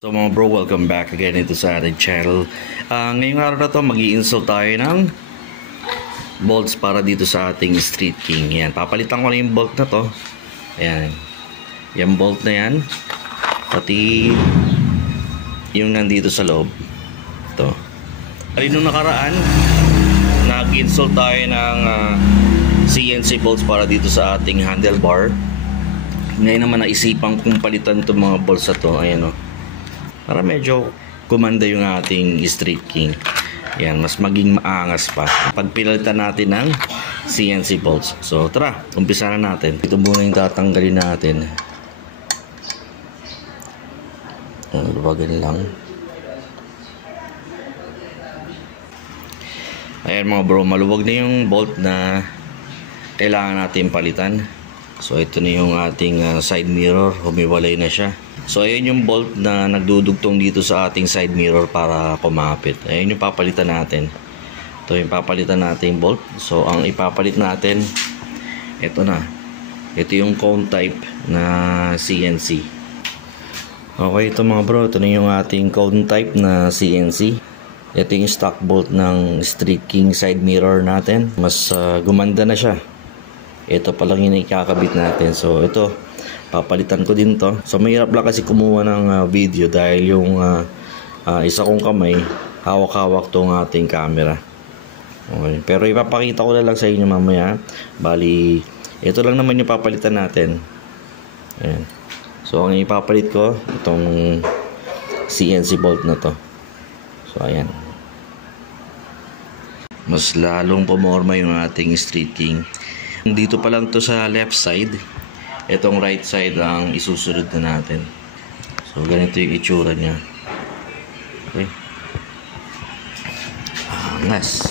So mga bro, welcome back again ito sa ating channel. Ngayong araw na to mag-i-install tayo ng bolts para dito sa ating Street King. Yan, papalitan ko na yung bolt na to. Ayan, yung bolt na yan, pati yung nandito sa loob. Ito. Ay, nung nakaraan, nag-install tayo ng CNC bolts para dito sa ating handlebar. Ngayon naman naisipan kong palitan itong mga bolts na to. Ayan o. Para medyo gumanda yung ating Street King. Yan, mas maging maangas pa pagpilitan natin ng CNC bolts. So tara, umpisa na natin. Ito muna yung tatanggalin natin. Luwagan lang. Ayan mga bro, maluwag na yung bolt na kailangan natin palitan. So ito na yung ating side mirror, humiwalay na siya. So ayun yung bolt na nagdudugtong dito sa ating side mirror para kumapit. Ayun yung papalitan natin. Ito yung papalitan natin bolt. So ang ipapalit natin, ito na. Ito yung cone type na CNC. Okay, ito mga bro, ito na yung ating cone type na CNC. Ito yung stock bolt ng Street King side mirror natin. Mas gumanda na siya. Ito pa lang yung ikakabit natin. So ito, papalitan ko din to. So mahirap lang kasi kumuha ng video dahil yung isa kong kamay hawak-hawak tong ating camera. Okay. Pero ipapakita ko na lang sa inyo mamaya. Bali, ito lang naman yung papalitan natin. Ayan. So ang ipapalit ko, itong CNC bolt na to. So ayan. Mas lalong pumorma yung ating Street King. Dito pa lang to sa left side. Itong right side ang isusunod na natin. So ganito yung itsura niya. Okay. Angas.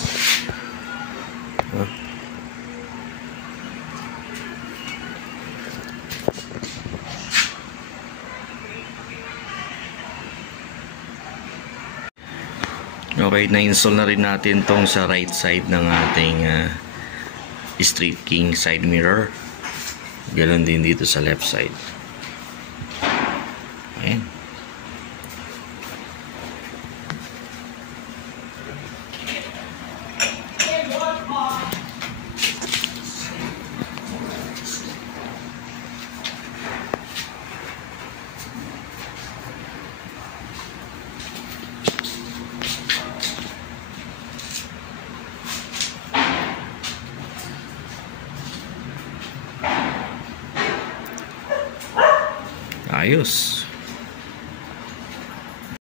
Okay, na-install na rin natin tong sa right side ng ating Street King side mirror. Ganon din dito sa left side. Ayan. Ayos.